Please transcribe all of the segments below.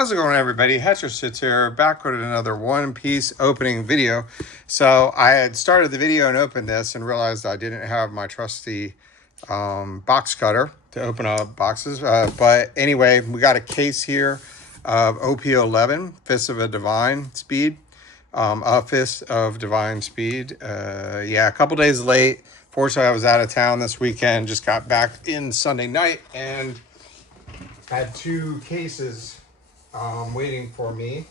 How's it going, everybody? Hatcher Sits here, back with another One Piece opening video. So I had started the video and opened this and realized I didn't have my trusty box cutter to open up boxes. But anyway, we got a case here of OP11, Fist of a Divine Speed. A Fist of Divine Speed. Yeah, a couple days late. Fortunately, I was out of town this weekend. Just got back in Sunday night and had two cases waiting for me,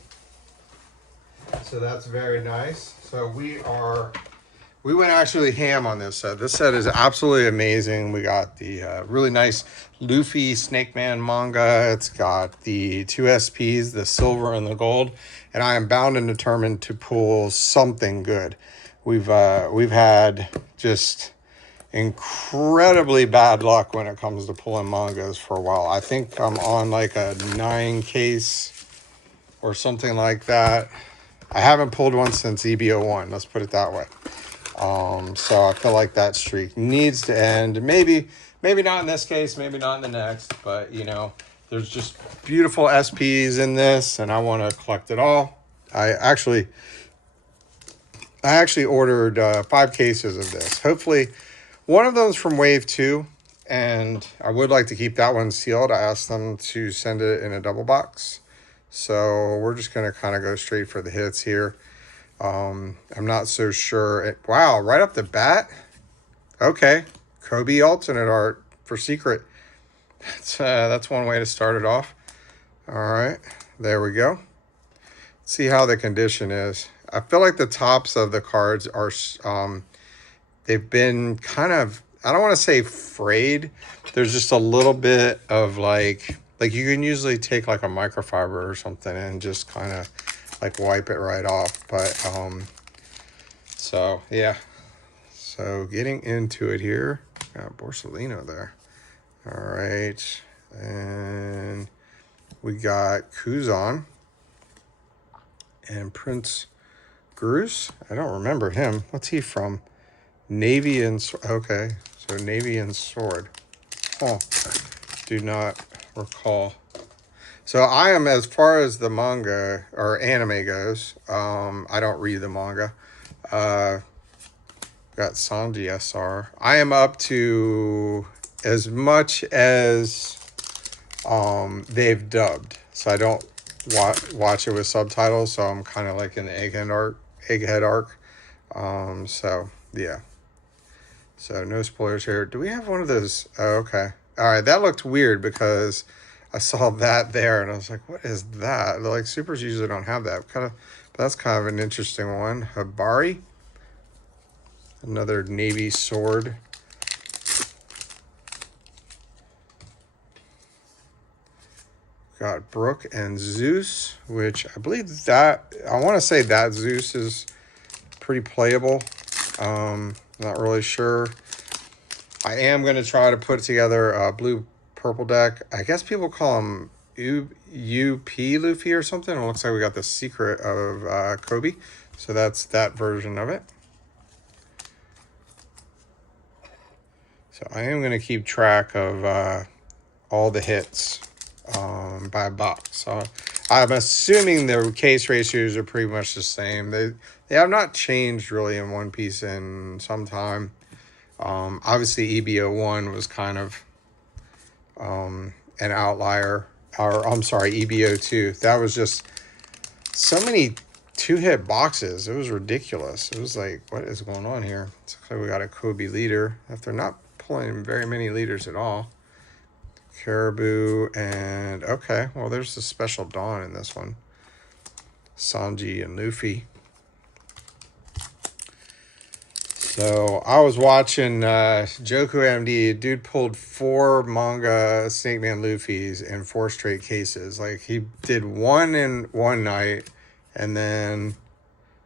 so that's very nice. So we went actually ham on this set. This set is absolutely amazing. We got the really nice Luffy Snake Man manga. It's got the two SPs, the silver and the gold, and I am bound and determined to pull something good. We've had just incredibly bad luck when it comes to pulling mangas for a while. I think I'm on like a 9 case or something like that. I haven't pulled one since EB01, let's put it that way. So I feel like that streak needs to end. Maybe not in this case, maybe not in the next, but you know, there's just beautiful SPs in this and I want to collect it all. I actually ordered 5 cases of this. Hopefully one of those from Wave 2, and I would like to keep that one sealed. I asked them to send it in a double box. So we're just going to kind of go straight for the hits here. I'm not so sure. Wow, right off the bat. Okay, Kobe alternate art for Secret. That's one way to start it off. All right, there we go. Let's see how the condition is. I feel like the tops of the cards are... they've been kind of, I don't want to say frayed. There's just a little bit of like you can usually take like a microfiber or something and just kind of like wipe it right off. But, so yeah. So getting into it here, got Borsalino there. All right. And we got Kuzan and Prince Grus. I don't remember him. What's he from? Navy and... Okay, so Navy and Sword. Oh, do not recall. So I am, as far as the manga or anime goes, I don't read the manga. Got Sanji SR. I am up to as much as they've dubbed. So I don't watch it with subtitles, so I'm kind of like in the Egghead arc. So, yeah. So no spoilers here. Do we have one of those? Oh, okay. All right. That looked weird because I saw that there and I was like, what is that? Like supers usually don't have that. But that's kind of an interesting one. Habari. Another Navy sword. Got Brooke and Zeus, which I believe that, I want to say that Zeus is pretty playable. Not really sure. I am going to try to put together a blue-purple deck. I guess people call him UP Luffy or something. It looks like we got the secret of Kobe. So that's that version of it. So I am going to keep track of all the hits by box. So I'm assuming the case ratios are pretty much the same. They have not changed really in One Piece in some time. Obviously EB01 was kind of an outlier. Or I'm sorry, EB02. That was just so many 2-hit boxes. It was ridiculous. It was like, what is going on here? It's like we got a Kobe leader. After not pulling very many leaders at all. Caribou and... Okay, well there's the Special Dawn in this one. Sanji and Luffy. So I was watching Joku MD. Dude pulled 4 manga Snake Man Luffy's in 4 straight cases. Like he did one in one night, and then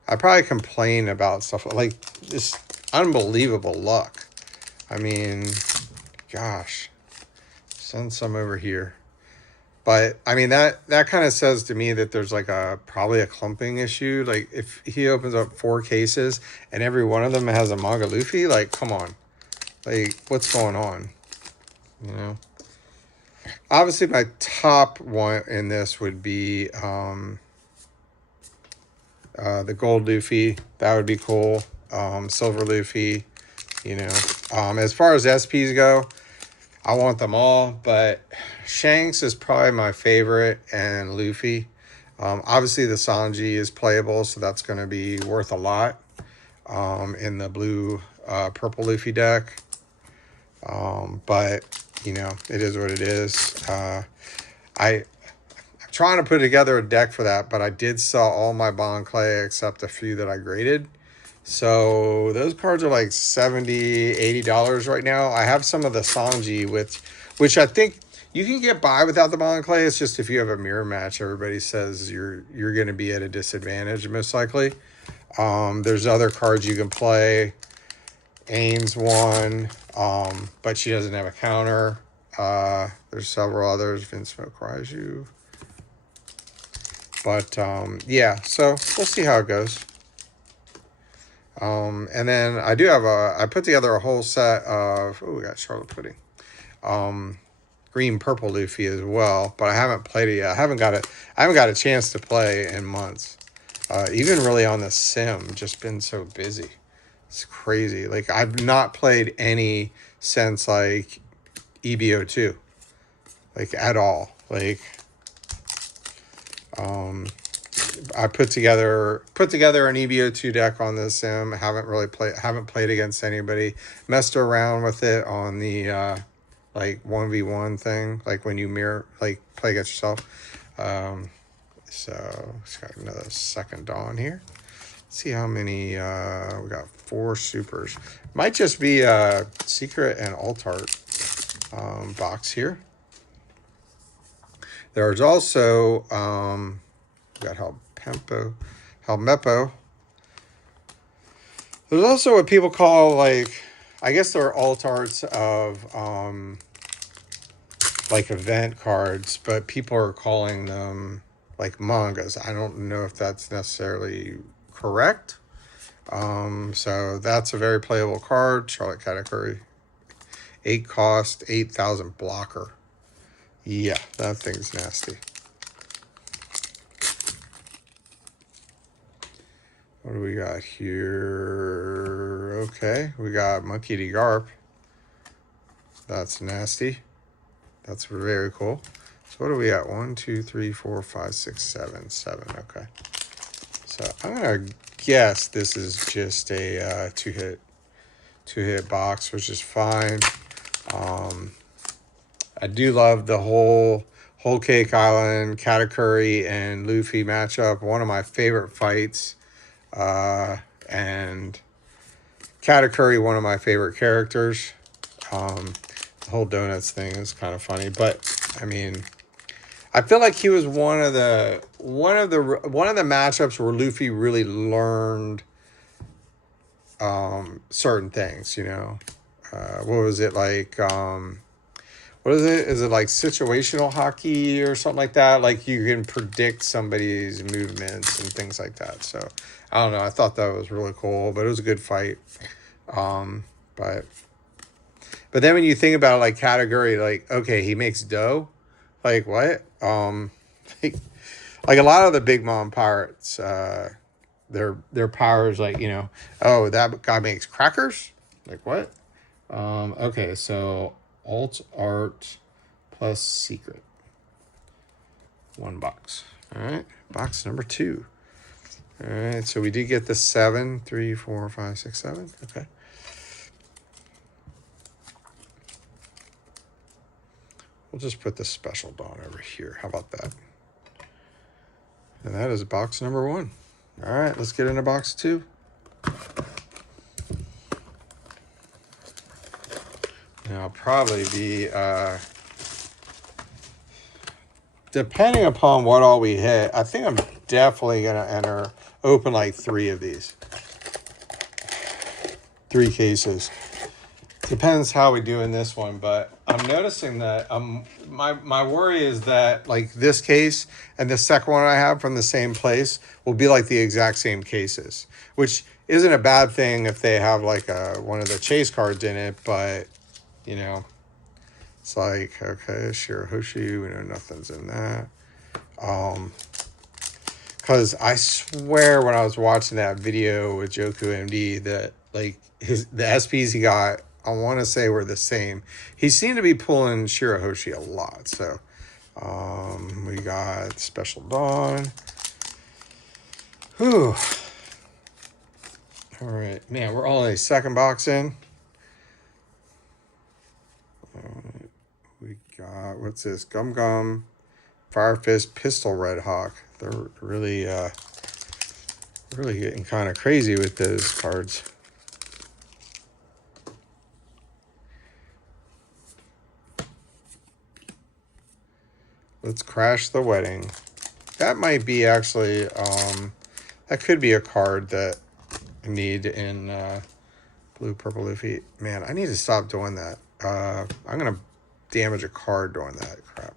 I probably complain about stuff like this. Unbelievable luck. I mean, gosh, send some over here. But I mean that kind of says to me that there's like probably a clumping issue. Like if he opens up 4 cases and every one of them has a manga Luffy, like come on, like what's going on, you know? Obviously, my top one in this would be the gold Luffy. That would be cool. Silver Luffy. You know, as far as SPs go, I want them all, but Shanks is probably my favorite, and Luffy. Obviously, the Sanji is playable, so that's going to be worth a lot in the blue purple Luffy deck. But you know, it is what it is. I'm trying to put together a deck for that, but I did sell all my Bond Clay except a few that I graded. So those cards are like $70, $80 right now. I have some of the Sanji which I think you can get by without the Bond Clay. It's just if you have a mirror match, everybody says you're going to be at a disadvantage most likely. There's other cards you can play. Ains one, but she doesn't have a counter. There's several others. Vince Smoke Raiju. But yeah, so we'll see how it goes. And then I do have I put together a whole set of, we got Charlotte Pudding. Green purple Luffy as well, but I haven't played it yet. I haven't got a chance to play in months. Even really on the sim, just been so busy. It's crazy. Like I've not played any since like EBO2. Like at all. Like I put together an EBO2 deck on this sim. Haven't played against anybody. Messed around with it on the like 1v1 thing, like when you play against yourself. So it's got another second dawn here. Let's see how many we got. 4 supers. Might just be a secret and alt art box here. There's also we got Helmeppo. There's also what people call, like, I guess they're alt arts of like event cards, but people are calling them like mangas. I don't know if that's necessarily correct. So that's a very playable card. Charlotte category. 8 cost, 8,000 blocker. Yeah, that thing's nasty. What do we got here? Okay, we got Monkey D. Garp. That's nasty. That's very cool. So what do we got? 1, 2, 3, 4, 5, 6, 7, 7. Okay. So I'm gonna guess this is just a two-hit box, which is fine. I do love the whole Cake Island, Katakuri, and Luffy matchup. One of my favorite fights. And Katakuri, one of my favorite characters. The whole donuts thing is kind of funny, but I mean, I feel like he was one of the matchups where Luffy really learned certain things. You know, what was it like? What is it? Is it like situational hockey or something like that? Like you can predict somebody's movements and things like that. So I don't know. I thought that was really cool, but it was a good fight. But then when you think about it, like category, like, okay, he makes dough. Like what? Like a lot of the big mom pirates, their powers, like, you know, oh, that guy makes crackers. Like what? Okay, so alt art plus secret. 1 box. All right, box number 2. All right, so we did get the 7, 3, 4, 5, 6, 7. Okay. We'll just put the special dawn over here. How about that? And that is box number 1. All right, let's get into box 2. Now, I'll probably be, depending upon what all we hit, I think I'm definitely going to open like 3 of these. 3 cases. Depends how we do in this one, but I'm noticing that my worry is that like this case and the second one I have from the same place will be like the exact same cases, which isn't a bad thing if they have like one of the chase cards in it, but you know, It's like, okay, Shirahoshi, we know nothing's in that. Because I swear when I was watching that video with Joku MD that like the SPs he got, I want to say were the same. He seemed to be pulling Shirahoshi a lot. So we got Special Dawn. Whew. All right, man, we're only second box in. We got, what's this? Gum Gum, Fire Fist, Pistol Red Hawk. They're really getting kind of crazy with those cards. Let's Crash the Wedding. That might be actually, that could be a card that I need in Blue Purple Luffy. Man, I need to stop doing that. I'm going to damage a card doing that crap.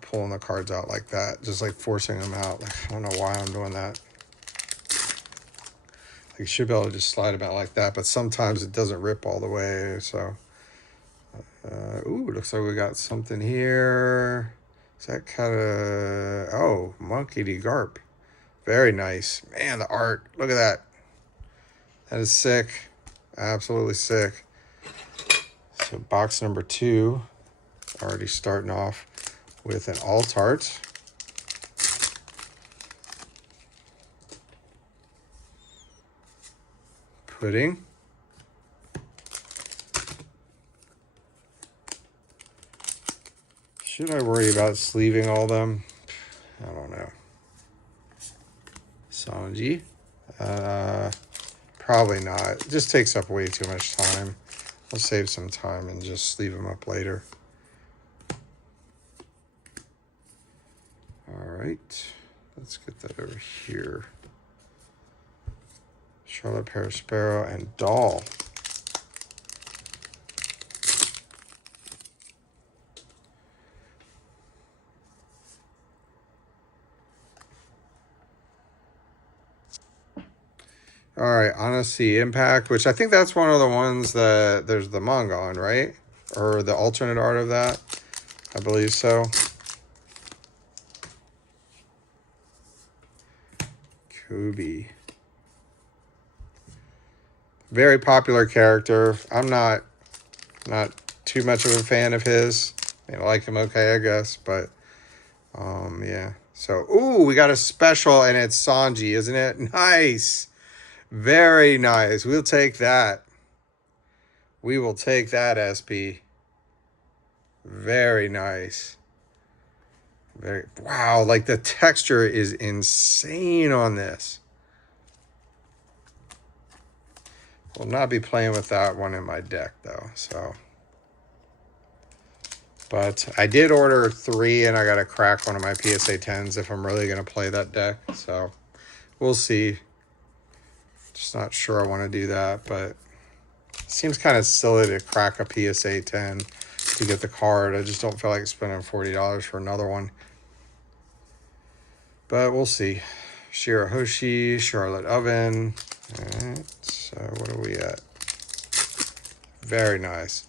Pulling the cards out like that, just like forcing them out. Like, I don't know why I'm doing that. Like, you should be able to just slide them out like that, but sometimes it doesn't rip all the way. So, ooh, looks like we got something here. Is that kind of, oh, Monkey D. Garp. Very nice. Man, the art, look at that. That is sick. Absolutely sick. So box number 2, already starting off with an alt-art. Pudding. Should I worry about sleeving all of them? I don't know. Sanji. Probably not. It just takes up way too much time. I'll save some time and just sleeve them up later. All right. Let's get that over here. Charlotte Parasparrow and Doll. All right, Honesty Impact, which I think that's one of the ones that there's the manga on, right? Or the alternate art of that. I believe so. Kobe. Very popular character. I'm not too much of a fan of his. I like him okay, I guess, but yeah. So, ooh, we got a special and it's Sanji, isn't it? Nice. Very nice. We'll take that. We will take that, SP. Very nice. Very, wow, like the texture is insane on this. Will not be playing with that one in my deck though, so. But I did order 3 and I got to crack one of my PSA 10s if I'm really going to play that deck. So we'll see. Just not sure I want to do that, but it seems kind of silly to crack a PSA 10 to get the card. I just don't feel like spending $40 for another one. But we'll see. Shirahoshi, Charlotte Oven. All right, so what are we at? Very nice.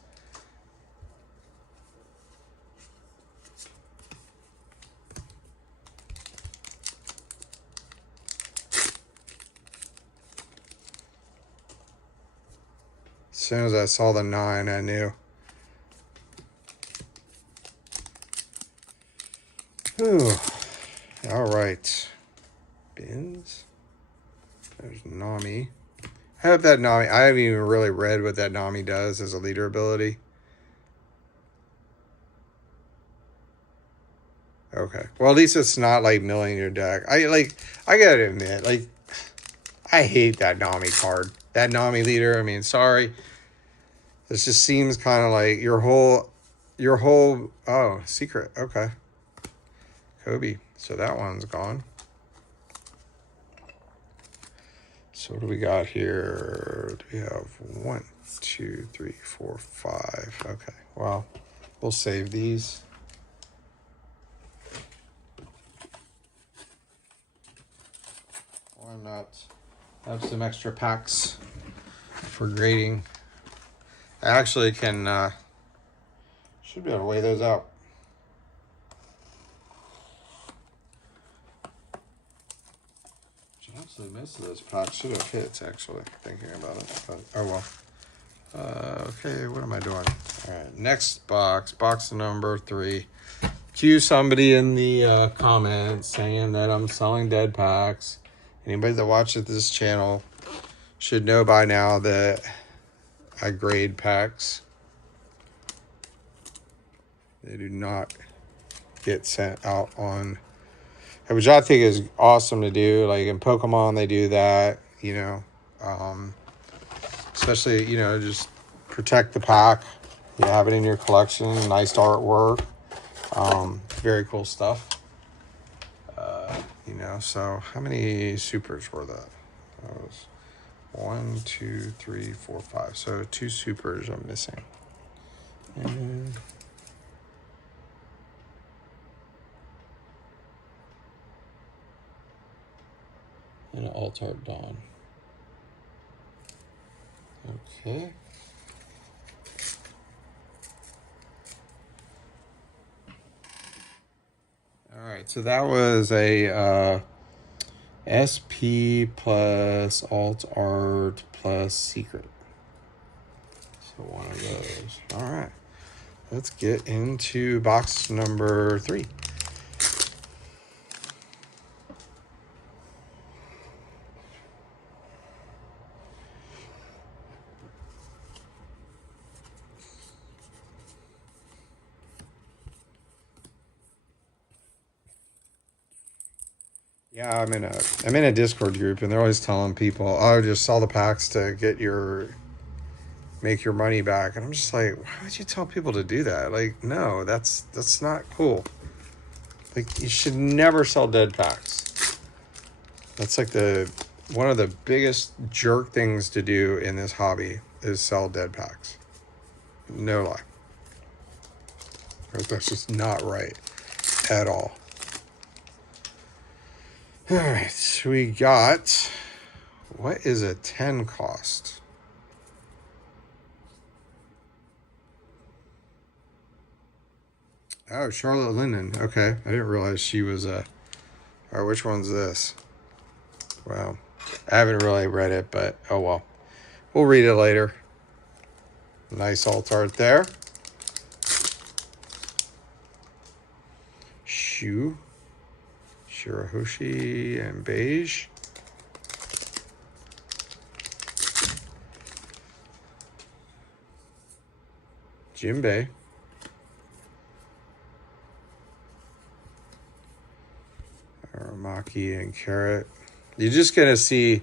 As soon as I saw the 9, I knew. Ooh. All right. Bins. There's Nami. I have that Nami. I haven't even really read what that Nami does as a leader ability. Okay. Well, at least it's not like milling your deck. I gotta admit, like, I hate that Nami card. That Nami leader, I mean, sorry. This just seems kind of like your whole, oh, secret. Okay. Kobe. So that one's gone. So what do we got here? Do we have 1, 2, 3, 4, 5? Okay. Well, we'll save these. Why not have some extra packs for grading? I actually can Should be able to weigh those out. Actually, most of those packs should have hit, actually, thinking about it. But, oh well. Okay, what am I doing? All right, next box, box number 3. Cue somebody in the comments saying that I'm selling dead packs. Anybody that watches this channel should know by now that I grade packs. They do not get sent out on, which I think is awesome to do. Like in Pokemon, they do that, you know, especially, you know, just protect the pack. You have it in your collection, nice artwork, very cool stuff. You know, so how many supers were that? That was 1, 2, 3, 4, 5. So 2 supers I'm missing. And an Altart Dawn. Okay. All right, so that was a SP plus Alt Art plus Secret. So one of those. All right, let's get into box number 3. Yeah, I'm in a Discord group, and they're always telling people, "Oh, just sell the packs to make your money back." And I'm just like, why would you tell people to do that? Like, no, that's not cool. Like, you should never sell dead packs. That's like one of the biggest jerk things to do in this hobby is sell dead packs. No lie. That's just not right at all. All right, we got, what is a 10 cost? Oh, Charlotte Linden. Okay, I didn't realize she was a, all right, which one's this? Wow, I haven't really read it, but oh well. We'll read it later. Nice alt art there. Shu, Shirahoshi, and Beige. Jinbei. Aramaki and Carrot. You're just going to see,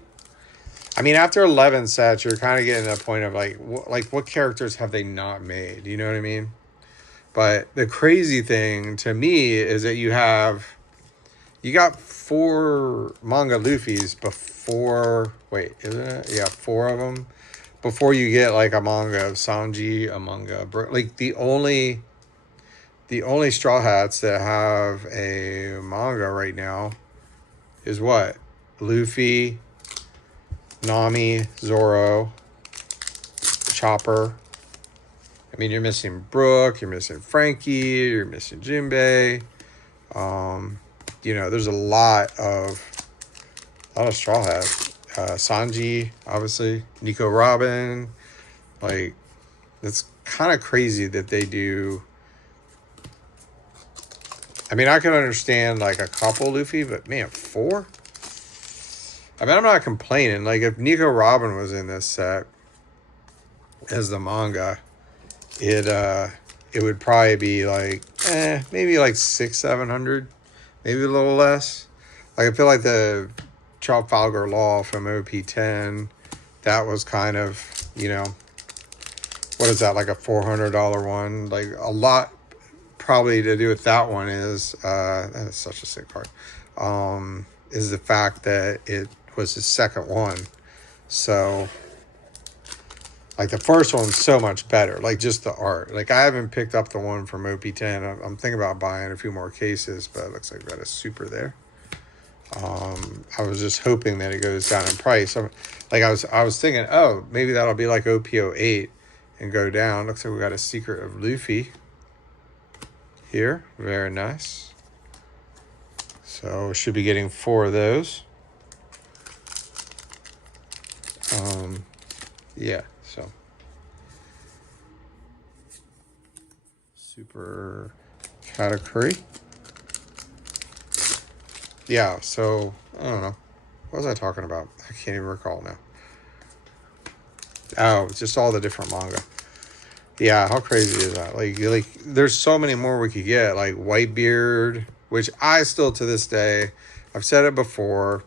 I mean, after 11 sets, you're kind of getting to a point of like what characters have they not made? You know what I mean? But the crazy thing to me is that you got 4 manga Luffys before, wait, isn't it? Yeah, 4 of them before you get like a manga of Sanji, a manga of like the only Straw Hats that have a manga right now is what? Luffy, Nami, Zoro, Chopper. I mean, you're missing Brooke, you're missing Frankie, you're missing Jinbei. You know, there's a lot of Straw Hats. Sanji, obviously, Nico Robin. Like, it's kind of crazy that they do. I mean, I can understand like a couple Luffy, but man, 4? I mean, I'm not complaining. Like, if Nico Robin was in this set as the manga, it would probably be like, maybe like 600-700, maybe a little less. Like, I feel like the Trafalgar Law from OP10, that was kind of, you know, what is that, like a $400 one? Like, a lot probably to do with that one is, that is such a sick card, is the fact that it was his second one. So, like, the first one's so much better, like just the art. Like, I haven't picked up the one from OP10. I'm thinking about buying a few more cases, but it looks like we got a super there. I was just hoping that it goes down in price. I was thinking, oh, maybe that'll be like OP08 and go down. Looks like we got a Secret of Luffy. here. Very nice. So should be getting 4 of those. Yeah, so super Katakuri. Yeah, so I don't know. What was I talking about? I can't even recall now. Oh, just all the different manga. Yeah, how crazy is that? Like, there's so many more we could get. Like Whitebeard, which I still to this day, I've said it before.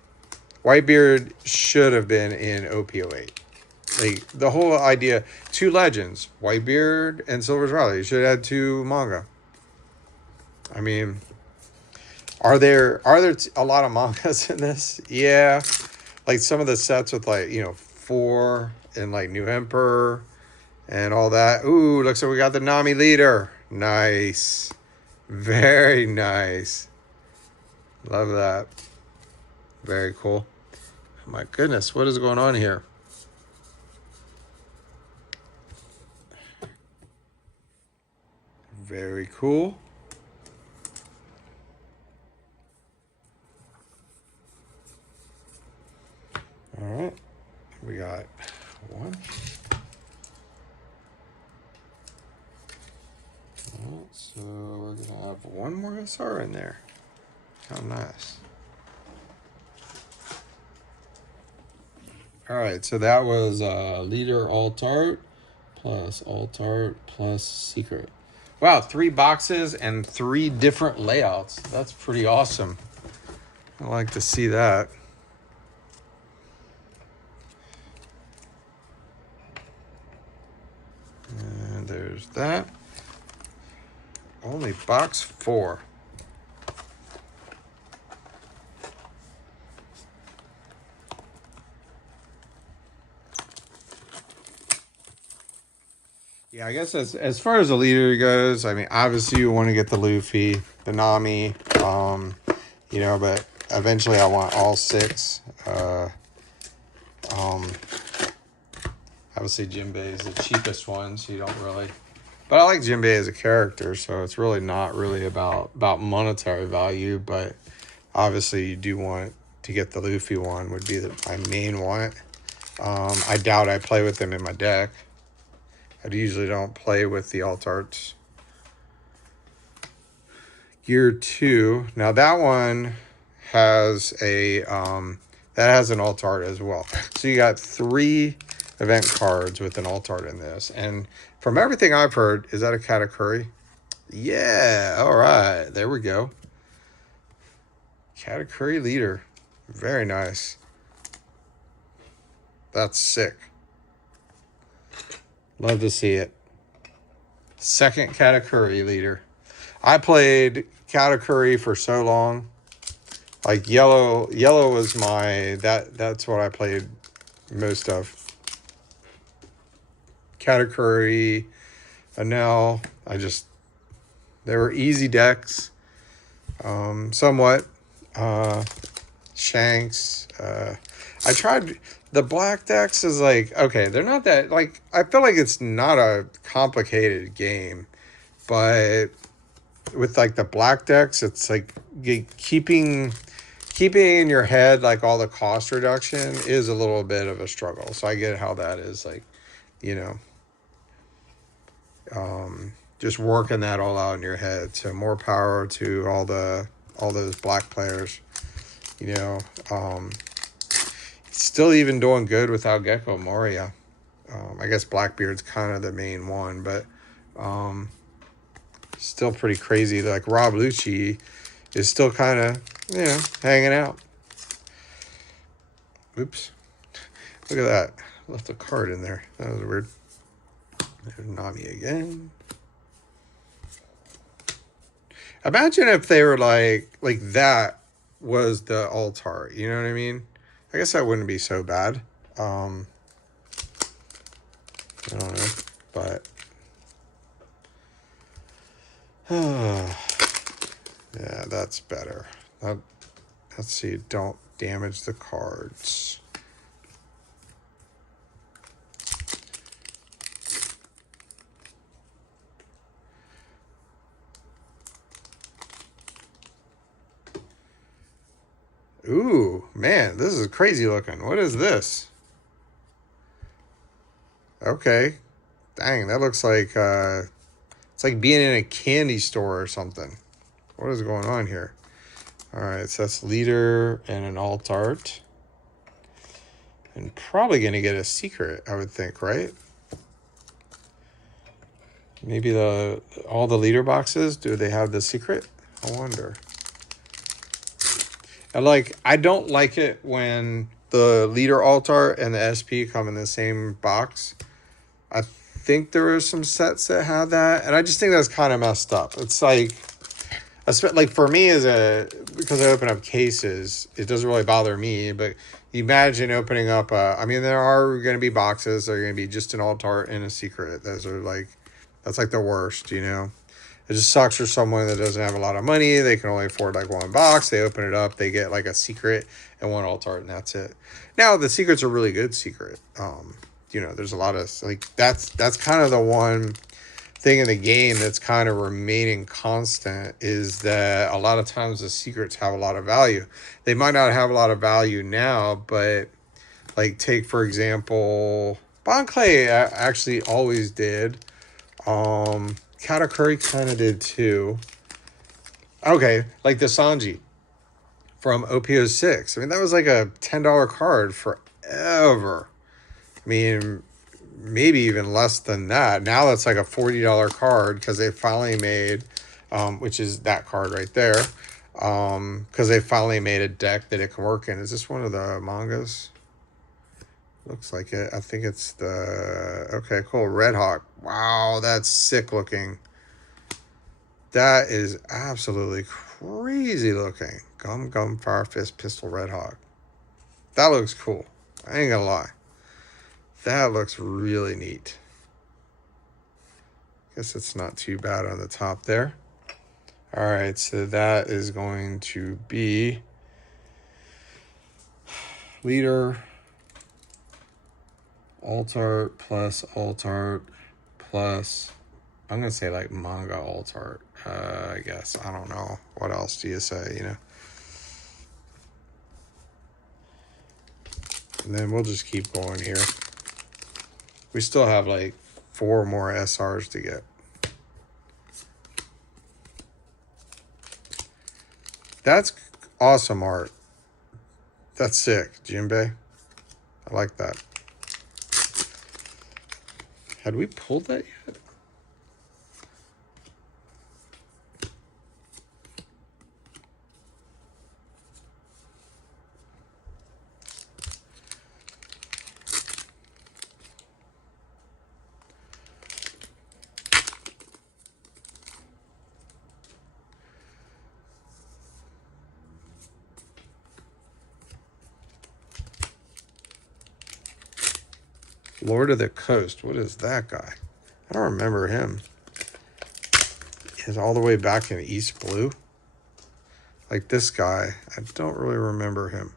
Whitebeard should have been in OP08. Like the whole idea, 2 legends, Whitebeard and Silver's Rally. You should have had 2 manga. I mean, are there a lot of mangas in this? Yeah, like some of the sets with 4 and like New Emperor and all that. Ooh, looks like we got the Nami leader. Nice, very nice. Love that. Very cool. My goodness, what is going on here? Very cool. All right, we got 1. All right, so we're gonna have 1 more SR in there. How nice. All right, so that was leader alt art plus secret. Wow, 3 boxes and 3 different layouts. That's pretty awesome. I like to see that. And there's that. Only box 4. Yeah, I guess as far as the leader goes, I mean, obviously you want to get the Luffy, the Nami, but eventually I want all 6. Obviously Jinbei is the cheapest one, so you don't really. But I like Jinbei as a character, so it's really not really about monetary value. But obviously you do want to get the Luffy one would be my main one. I doubt I play with them in my deck. I usually don't play with the alt arts. Gear 2. Now that one has an alt art as well. So you got 3 event cards with an alt art in this. And from everything I've heard, is that a Katakuri? Yeah, all right. There we go. Katakuri leader. Very nice. That's sick. Love to see it. Second Katakuri leader. I played Katakuri for so long. Like yellow was that's what I played most of. Katakuri, Anel. They were easy decks. Somewhat. Shanks. I tried the black decks is like, okay, they're not that like, I feel like it's not a complicated game, but with like the black decks, it's like keeping in your head like all the cost reduction is a little bit of a struggle. So I get how that is like, just working that all out in your head. So more power to all those black players. Still even doing good without Gecko Moria. I guess Blackbeard's kind of the main one, but still pretty crazy. Like Rob Lucci is still kind of, hanging out. Oops. Look at that. Left a card in there. That was weird. There's Nami again. Imagine if they were like that was the altar. You know what I mean? I guess that wouldn't be so bad. I don't know, but yeah, that's better. Let's see. Don't damage the cards. Ooh, man, this is crazy looking. What is this? Okay. Dang, that looks like it's like being in a candy store or something. What is going on here? All right, so that's leader and an alt art. And probably going to get a secret, I would think, right? Maybe all the leader boxes, do they have the secret? I wonder. And like, I don't like it when the leader alt art and the SP come in the same box. I think there are some sets that have that, and I just think that's kind of messed up. It's like for me because I open up cases, it doesn't really bother me, but imagine opening up I mean, there are going to be boxes that are going to be just an alt art and a secret. That's like the worst, you know. It just sucks for someone that doesn't have a lot of money. They can only afford like one box. They open it up, they get like a secret and one alt art, and that's it. Now the secret's a really good secret. You know, there's a lot of like that's kind of the one thing in the game that's kind of remaining constant, is that a lot of times the secrets have a lot of value. They might not have a lot of value now, but like take for example, Bon Clay actually always did. Katakuri kind of did too. Okay, like the Sanji from OP06. I mean, that was like a $10 card forever. I mean, maybe even less than that. Now that's like a $40 card because they finally made, which is that card right there, because they finally made a deck that it can work in. Is this one of the mangas? Looks like it. I think it's okay, cool. Red Hawk. Wow, that's sick looking. That is absolutely crazy looking. Gum Fire Fist Pistol Red Hawk. That looks cool. I ain't gonna lie. That looks really neat. Guess it's not too bad on the top there. All right, so that is going to be leader, alt art plus alt art plus, I'm going to say like manga alt art, I guess. I don't know. What else do you say, you know? And then we'll just keep going here. We still have like 4 more SRs to get. That's awesome art. That's sick, Jinbei. I like that. Had we pulled that yet? Lord of the Coast. What is that guy? I don't remember him. He's all the way back in East Blue. Like this guy. I don't really remember him.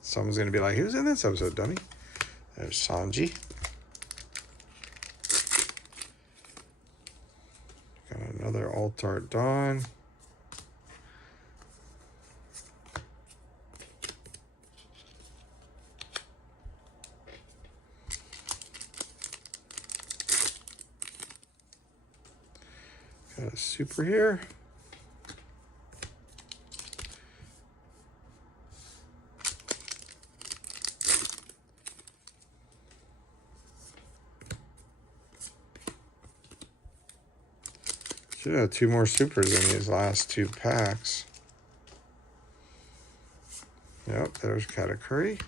Someone's going to be like, who's in this episode, dummy? There's Sanji. Got another alt art Dawn. Got a super here. Should have 2 more supers in these last 2 packs. Yep, there's Katakuri.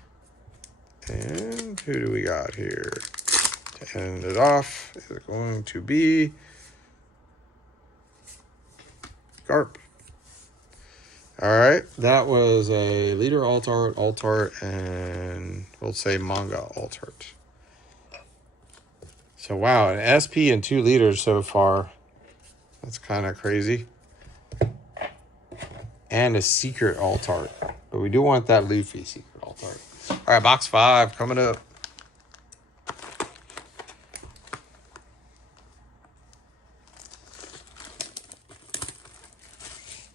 And who do we got here? To end it off is going to be Garp. All right, that was a leader alt art, and we'll say manga alt art. So wow, an SP and 2 leaders so far. That's kind of crazy. And a secret alt art, but we do want that Luffy secret alt art. All right, box 5 coming up.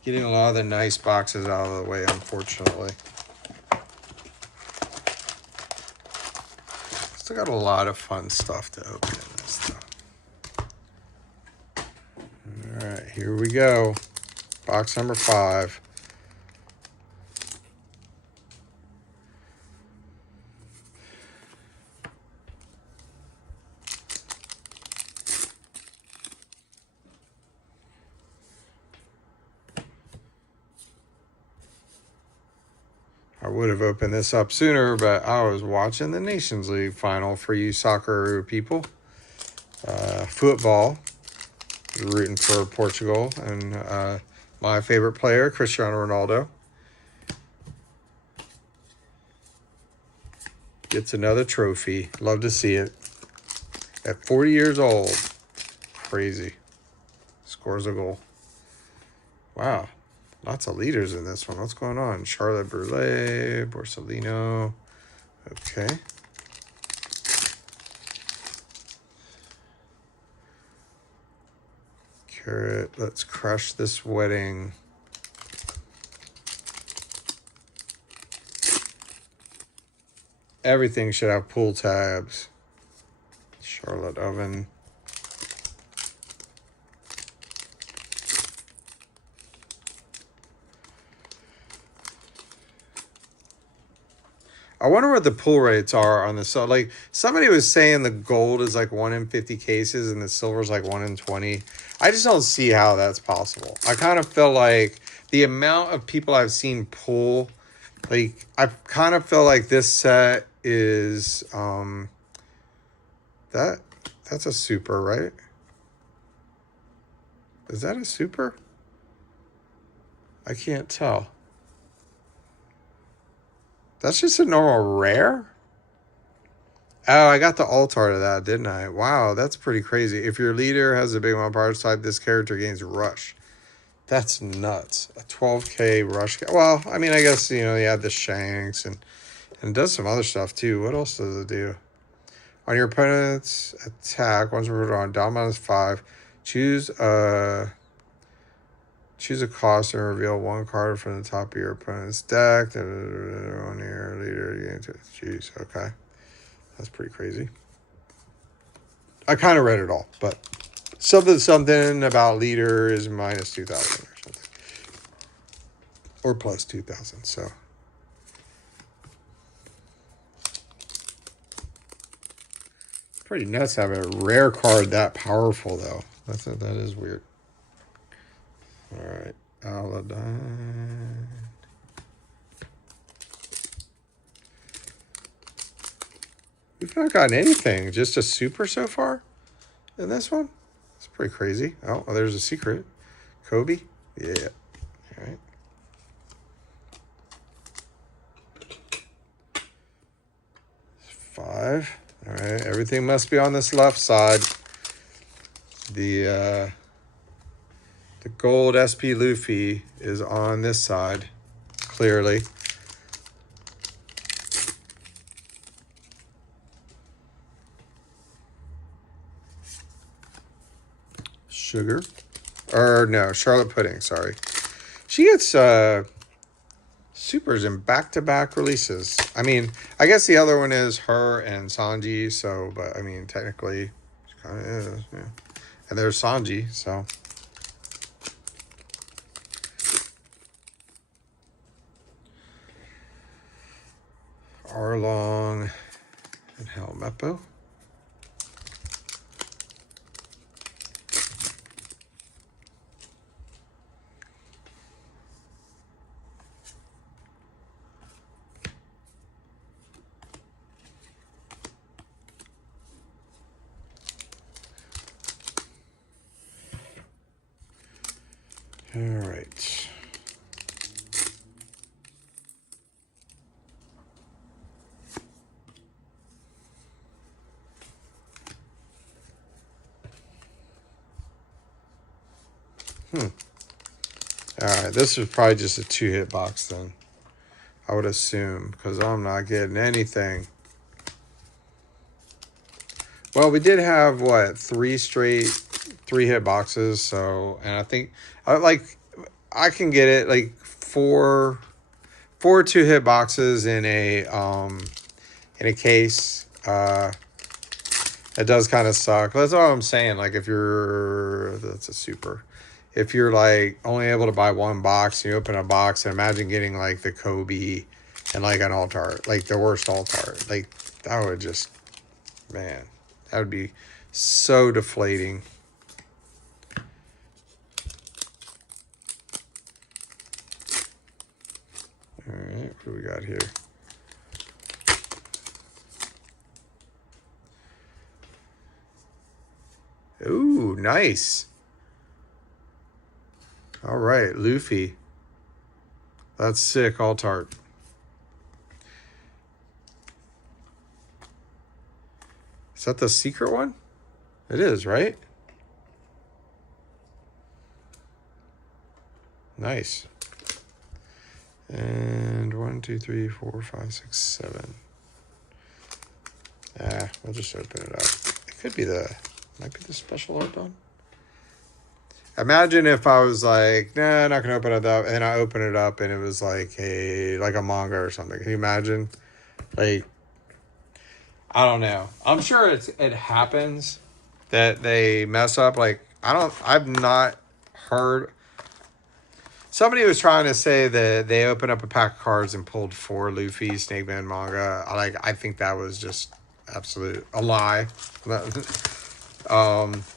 Getting a lot of the nice boxes out of the way, unfortunately. Still got a lot of fun stuff to open in this stuff. All right, here we go. Box number 5. I would have opened this up sooner, but I was watching the Nations League final for you soccer people. Football, rooting for Portugal, and my favorite player, Cristiano Ronaldo, gets another trophy. Love to see it. At 40 years old, crazy. Scores a goal. Wow. Lots of leaders in this one. What's going on? Charlotte Brulé, Borsellino. Okay. Carrot. Let's crush this wedding. Everything should have pull tabs. Charlotte Oven. I wonder what the pull rates are on this. So, like, somebody was saying the gold is like 1 in 50 cases and the silver is like 1 in 20. I just don't see how that's possible. I kind of feel like the amount of people I've seen pull, like, I kind of feel like this set is, that's a super, right? Is that a super? I can't tell. That's just a normal rare? Oh, I got the altar to that, didn't I? Wow, that's pretty crazy. If your leader has a big one power type, this character gains rush. That's nuts. A 12k rush. Well, I mean, I guess, you know, you had the shanks and it does some other stuff too. What else does it do? On your opponent's attack, once we're on down -5, choose a cost and reveal 1 card from the top of your opponent's deck. On your leader, jeez, okay. That's pretty crazy. I kind of read it all, but something about leader is -2,000 or something. Or +2,000, so. Pretty nuts to have a rare card that powerful, though. That is weird. All right, Aladdin. We've not gotten anything. Just a super so far in this one. It's pretty crazy. Oh, there's a secret. Kobe. Yeah. All right. Five. All right. Everything must be on this left side. The gold SP Luffy is on this side, clearly. Sugar. Or no, Charlotte Pudding, sorry. She gets supers in back-to-back releases. I mean, I guess the other one is her and Sanji, so, but I mean, technically, she kind of is, yeah. And there's Sanji, so. Arlong and Helmeppo. All right. All right, this is probably just a 2-hit box then. I would assume, because I'm not getting anything. Well, we did have, what, 3 straight 3-hit boxes, so, and I think, I can get it like four 2-hit boxes in a case. It does kind of suck. That's all I'm saying. Like that's a super. If you're like only able to buy one box, you open a box and imagine getting like the Kobe and like an alt art, like the worst alt art. Like that would just, man, that would be so deflating. All right, what do we got here? Ooh, nice. All right, Luffy. That's sick, alt art. Is that the secret one? It is, right? Nice. And 1, 2, 3, 4, 5, 6, 7. We'll just open it up. It could be might be the special art done. Imagine if I was like, nah, not gonna open it up, and I open it up and it was like a manga or something. Can you imagine? Like, I don't know. I'm sure it happens that they mess up. Like, I've not heard. Somebody was trying to say that they opened up a pack of cards and pulled 4 Luffy Snake Man manga. I think that was just a lie.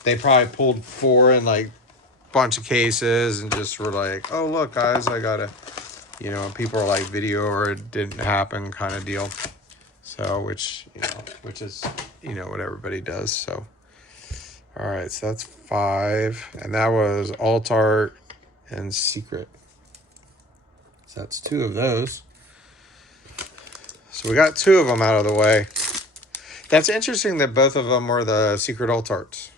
They probably pulled 4 in like bunch of cases and just were like, oh look guys, I got people are like video or it didn't happen kind of deal. So which is what everybody does. So all right, so that's 5, and that was alt art and secret. So that's 2 of those. So we got 2 of them out of the way. That's interesting that both of them were the secret alt arts.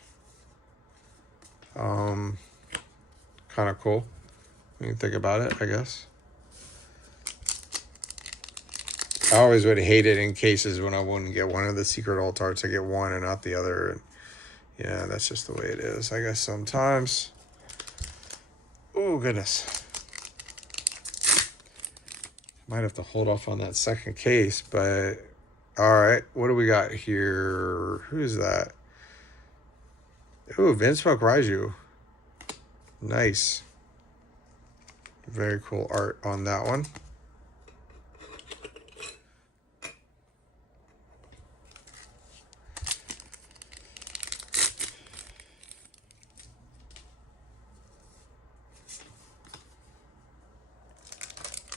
Kind of cool when you think about it, I guess. I always would hate it in cases when I wouldn't get one of the secret alt arts. I get one and not the other. And yeah, that's just the way it is, I guess, sometimes. Oh, goodness. Might have to hold off on that second case, but all right. What do we got here? Who's that? Ooh, Vinsmoke Raiju. Nice. Very cool art on that one.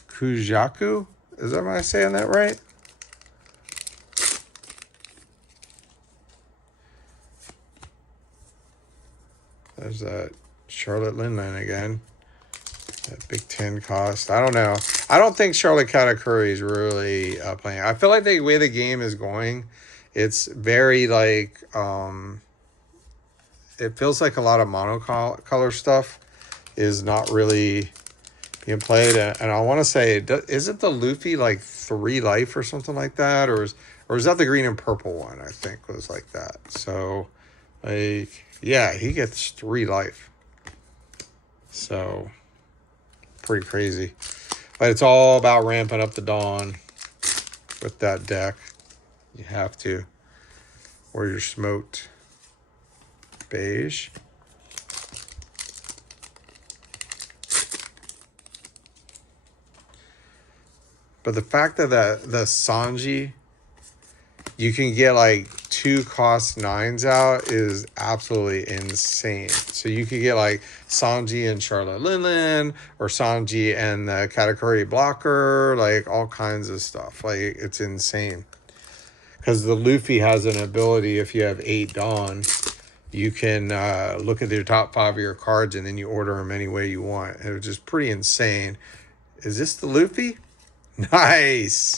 Kujaku? Am I saying that right? There's that Charlotte Linland again. That Big 10 cost. I don't know. I don't think Charlotte Katakuri is really playing. I feel like the way the game is going, it's very like, it feels like a lot of monocolor stuff is not really being played. And I want to say, isn't the Luffy like 3 life or something like that? Or is that the green and purple one? I think was like that. So, like, yeah, he gets 3 life. So, pretty crazy. But it's all about ramping up the Dawn with that deck. You have to. Or you're smoked. Beige. But the fact that the Sanji, you can get like 2 cost 9s out is absolutely insane. So you could get like Sanji and Charlotte Linland, or Sanji and the Katakuri blocker, like all kinds of stuff. Like, it's insane. Because the Luffy has an ability, if you have 8 Dawn, you can look at your top 5 of your cards and then you order them any way you want. It was just pretty insane. Is this the Luffy? Nice.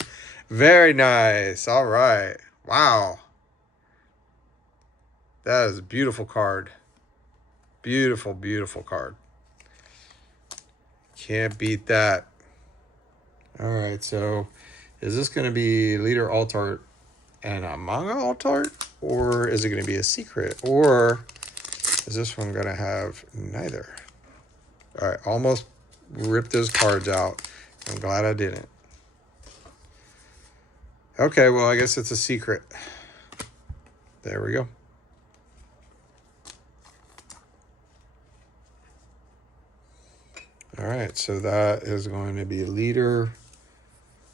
Very nice. All right. Wow. That is a beautiful card. Beautiful, beautiful card. Can't beat that. All right, so is this going to be leader alt art and a manga alt art? Or is it going to be a secret? Or is this one going to have neither? All right, almost rip those cards out. I'm glad I didn't. Okay, well, I guess it's a secret. There we go. All right, so that is going to be leader,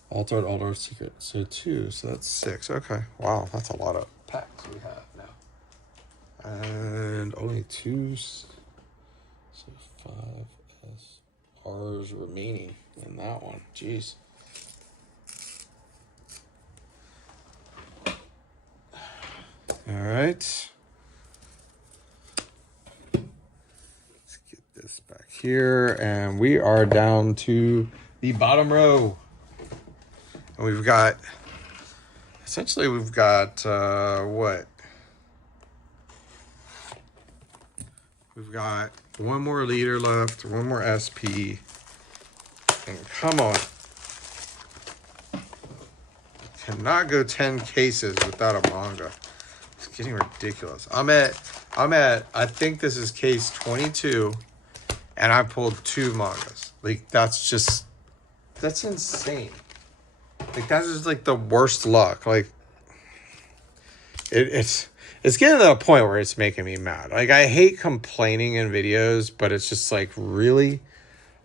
altar, secret. So 2, so that's 6. Okay, wow, that's a lot of packs we have now. And only 2, so 5 SRs remaining in that one. Jeez. All right. This back here, and we are down to the bottom row, and we've got what, we've got one more leader left, one more SP, and come on, cannot go 10 cases without a manga. It's getting ridiculous. I'm at I think this is case 22, and I pulled 2 mangas. Like, that's insane. Like, that's just like the worst luck. Like, it's getting to the point where it's making me mad. Like, I hate complaining in videos, but it's just like, really,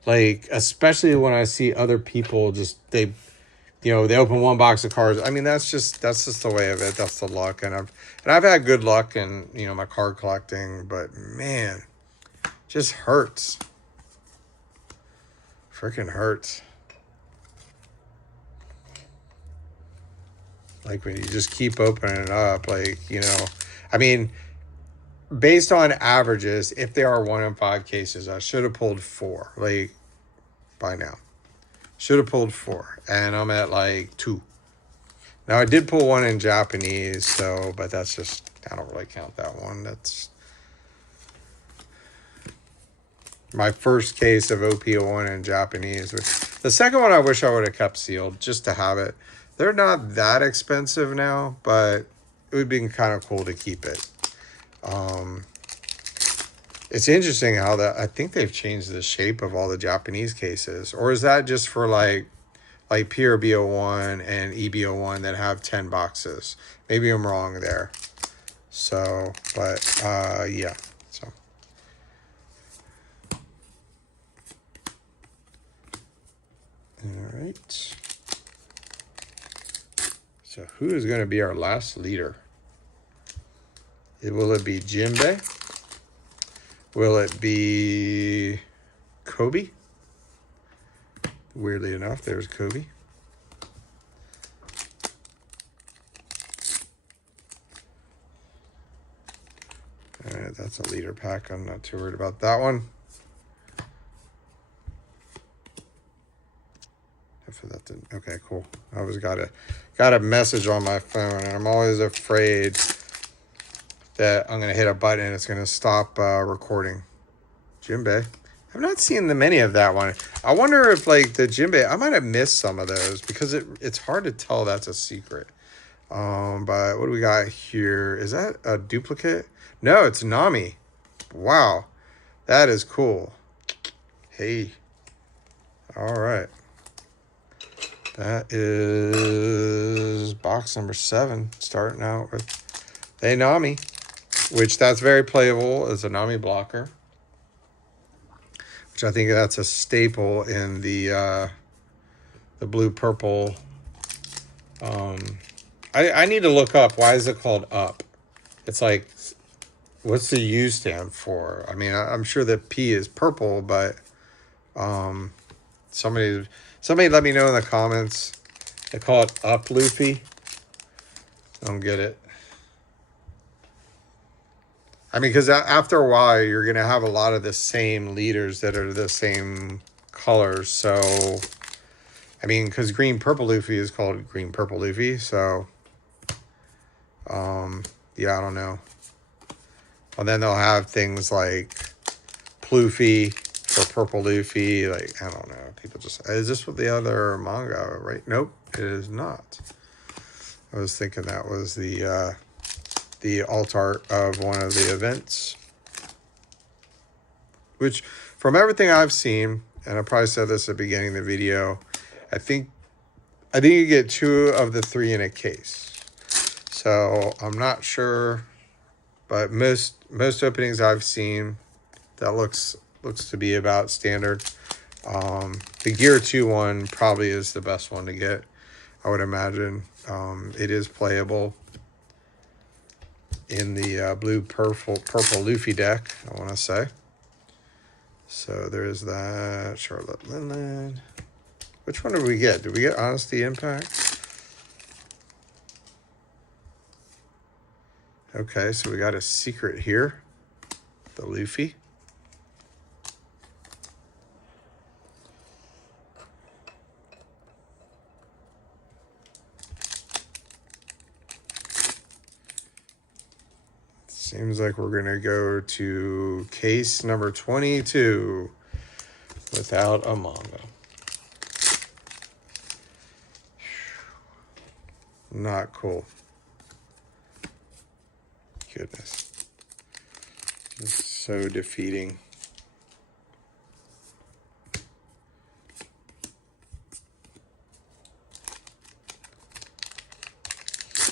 like, especially when I see other people just they open one box of cards. I mean, that's just the way of it. That's the luck, and I've had good luck in my card collecting, but man, just hurts. Freaking hurts. Like, when you just keep opening it up, like, I mean, based on averages, if there are 1 in 5 cases, I should have pulled 4, like, by now. Should have pulled 4, and I'm at like 2. Now, I did pull 1 in Japanese, but that's just, I don't really count that one. That's my first case of OP11 in Japanese. The second one I wish I would have kept sealed just to have it. They're not that expensive now, but it would have been kind of cool to keep it. It's interesting how I think they've changed the shape of all the Japanese cases. Or is that just for like PRB01 and EB01 that have 10 boxes? Maybe I'm wrong there. So, but yeah. So. All right. So who is going to be our last leader? Will it be Jinbei? Will it be Kobe? Weirdly enough, there's Kobe. All right, that's a leader pack. I'm not too worried about that one. Hopefully that didn't. Okay, cool. I always got a message on my phone, and I'm always afraid that I'm gonna hit a button and it's gonna stop recording. Jinbei. I've not seen the many of that one. I wonder if, like, the Jinbei, I might have missed some of those because it's hard to tell that's a secret. But what do we got here? Is that a duplicate? No, it's Nami. Wow, that is cool. Hey, all right. That is box number 7, starting out with a Nami, which that's very playable as a Nami blocker, which I think that's a staple in the blue-purple. I need to look up, why is it called up? It's like, what's the U stand for? I mean, I'm sure that P is purple, but somebody let me know in the comments. They call it up Luffy. I don't get it. I mean, because after a while, you're going to have a lot of the same leaders that are the same colors. So, I mean, because green purple Luffy is called green purple Luffy. So, yeah, I don't know. And then they'll have things like Pluffy for purple Luffy. Like, I don't know. People just, is this what the other manga, right? Nope, it is not. I was thinking that was the alt art of one of the events, which from everything I've seen and I probably said this at the beginning of the video, I think you get 2 of the 3 in a case. So I'm not sure, but most openings I've seen, that looks to be about standard. The Gear 2 one probably is the best one to get, I would imagine. It is playable in the blue purple Luffy deck, I want to say. So there's that. Charlotte Linland. Which one did we get? Did we get Honesty Impact? Okay, so we got a secret here. The Luffy. Seems like we're going to go to case number 22 without a manga. Not cool. Goodness. It's so defeating.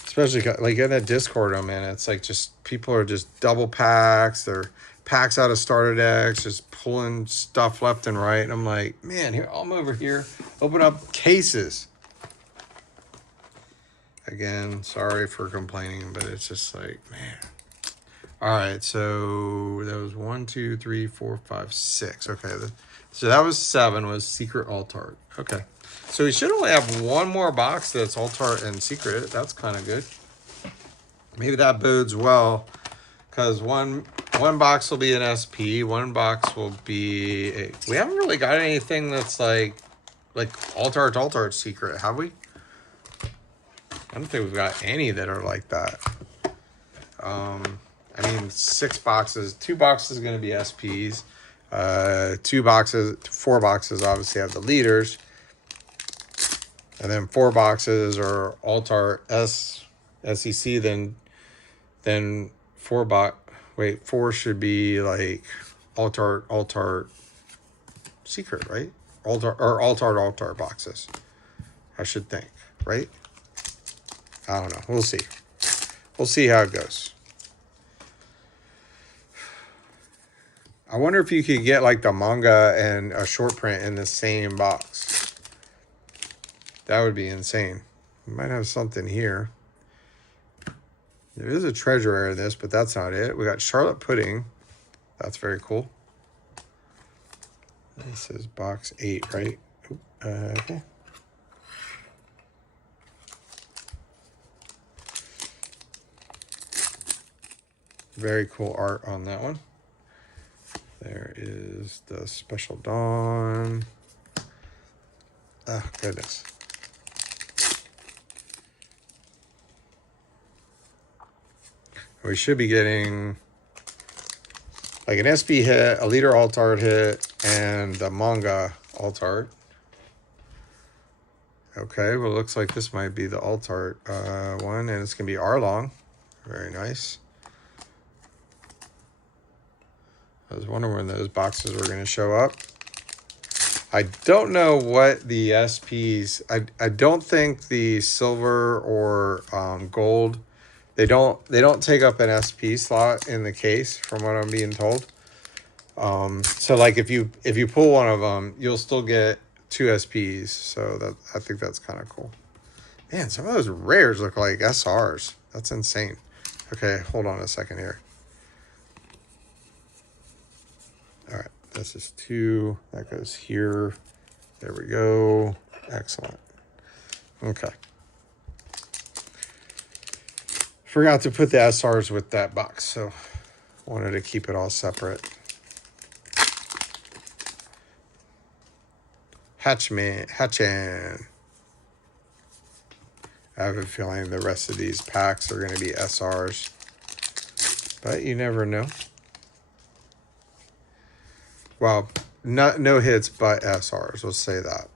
Especially like in a Discord, oh man, it's like just people are just double packs. They're packs out of starter decks, just pulling stuff left and right. And I'm like, man, here I'm over here, open up cases. Again, sorry for complaining, but it's just like, man. All right, so that was 1, 2, 3, 4, 5, 6. Okay, so that was 7. Was Secret Alt Art. Okay. So we should only have 1 more box that's Alt Art and Secret. That's kind of good. Maybe that bodes well, because one box will be an SP, 1 box will be we haven't really got anything that's like Alt Art Secret, have we? I don't think we've got any that are like that. I mean, 6 boxes, 2 boxes are going to be SPs. 4 boxes obviously have the leaders. And then 4 boxes are Alt Art SEC, then 4 should be like Alt Art Secret, right? Alt Art boxes, I should think, right? I don't know. We'll see. We'll see how it goes. I wonder if you could get like the manga and a short print in the same box. That would be insane. We might have something here. There is a treasure area in this, but that's not it. We got Charlotte Pudding. That's very cool. This is box 8, right? Okay. Very cool art on that one. There is the Special Dawn. Oh, goodness. We should be getting like an SP hit, a leader Alt Art hit, and the manga Alt Art. Okay, well, it looks like this might be the Alt Art one, and it's going to be Arlong. Very nice. I was wondering when those boxes were going to show up. I don't know what the SPs... I don't think the silver or gold... They don't take up an SP slot in the case, from what I'm being told. So like if you pull one of them, you'll still get 2 SPs. So I think that's kind of cool. Man, some of those rares look like SRs. That's insane. Okay, hold on a second here. All right, this is 2. That goes here. There we go. Excellent. Okay. Forgot to put the SRs with that box, so wanted to keep it all separate. Hatchan. I have a feeling the rest of these packs are going to be SRs, but you never know. Well, no hits, but SRs. Let's say that,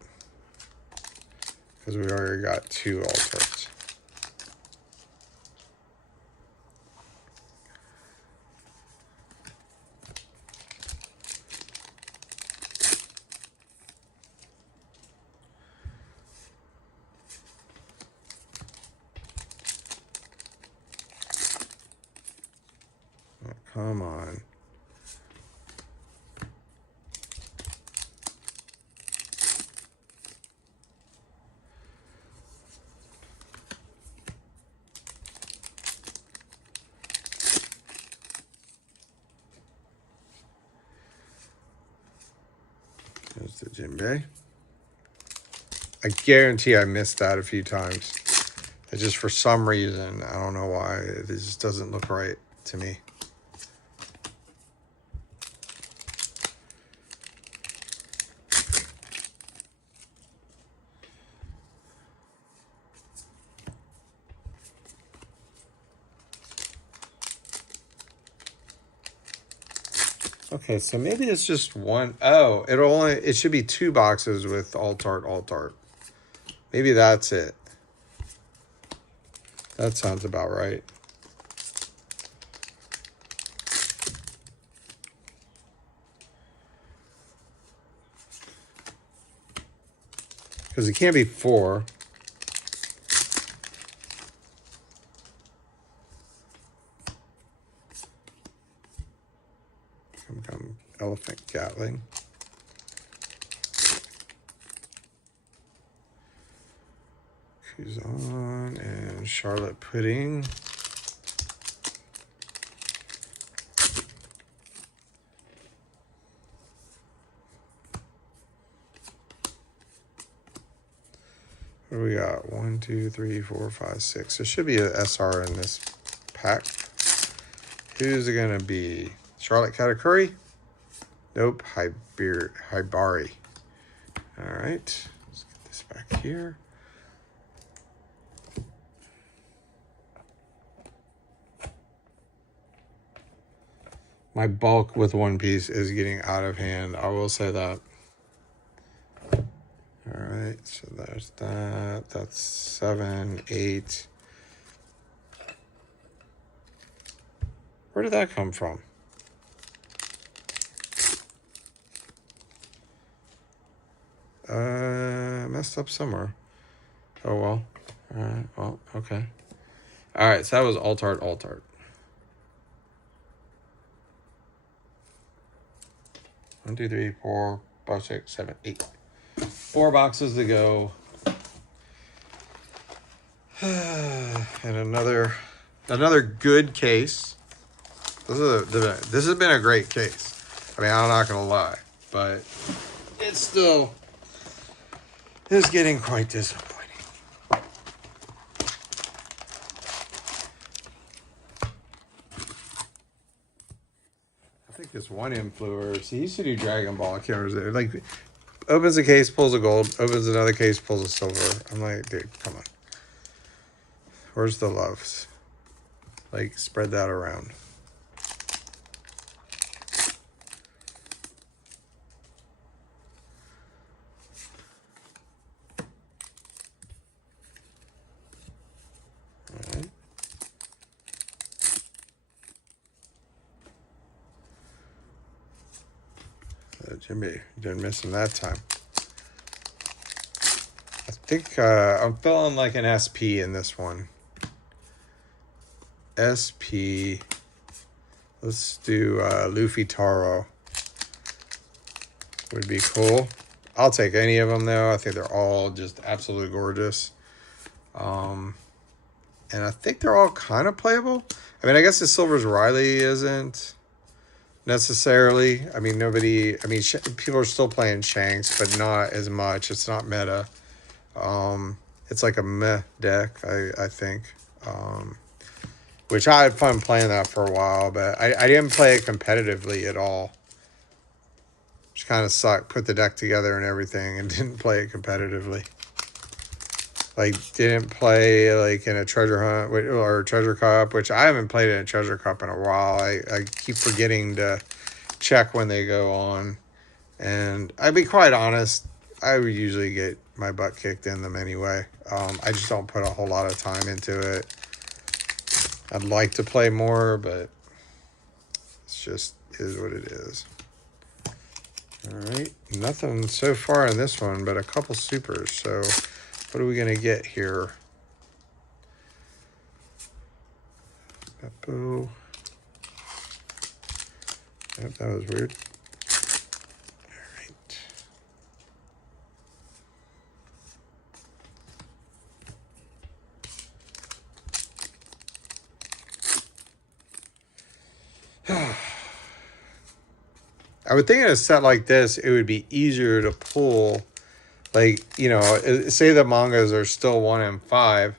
because we already got 2 alternates. Come on. There's the Jinbei. I guarantee I missed that a few times. It just, for some reason, I don't know why, it just doesn't look right to me. Okay, so maybe it's just one. Oh, it should be 2 boxes with alt art. Maybe that's it. That sounds about right. Because it can't be 4. Come, Elephant Gatling. Kuzan and Charlotte Pudding. What do we got? 1, 2, 3, 4, 5, 6. There should be an SR in this pack. Who's it gonna be? Charlotte Katakuri? Nope. Hibari. All right. Let's get this back here. My bulk with One Piece is getting out of hand. I will say that. All right, so there's that. That's 7, 8. Where did that come from? Messed up somewhere. Oh, well. All right, well, okay. All right, so that was alt art. 1, 2, 3, 4, 5, 6, 7, 8. 4 boxes to go. And another good case. This has been a great case. I mean, I'm not gonna lie, but it still is getting quite disappointing. I think this one influencer, he used to do Dragon Ball. I can't remember. Like, opens a case, pulls a gold. Opens another case, pulls a silver. I'm like, dude, come on. Where's the loves? Like, spread that around. All right. Jimmy, didn't miss him that time. I think I'm feeling like an SP in this one. SP. Let's do Luffy Taro. Would be cool. I'll take any of them though. I think they're all just absolutely gorgeous. And I think they're all kind of playable. I mean, I guess the Silver's Riley isn't necessarily. I mean, people are still playing Shanks, but not as much. It's not meta. It's like a meh deck, I think. Which I had fun playing that for a while, but I didn't play it competitively at all. Which kind of sucked. Put the deck together and everything and didn't play it competitively. Like, didn't play like in a treasure hunt or treasure cup, which I haven't played in a treasure cup in a while. I keep forgetting to check when they go on. And I'd be quite honest, I would usually get my butt kicked in them anyway. I just don't put a whole lot of time into it. I'd like to play more, but it's just is what it is. All right, nothing so far in this one, but a couple supers. So what are we going to get here? Beppo. Yep, that was weird. All right. I would think in a set like this, it would be easier to pull, like, you know, say the mangas are still 1 and 5.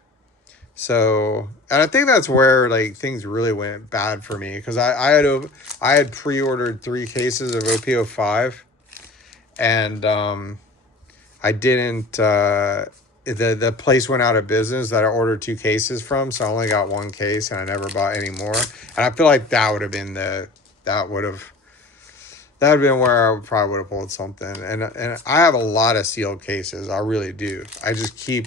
So, and I think that's where like things really went bad for me, because I had pre-ordered 3 cases of OP05, and I didn't. The place went out of business that I ordered 2 cases from, so I only got 1 case, and I never bought any more. And I feel like that would have been that would have been where I probably would have pulled something. And I have a lot of sealed cases, I really do. I just keep